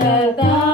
நல்லதா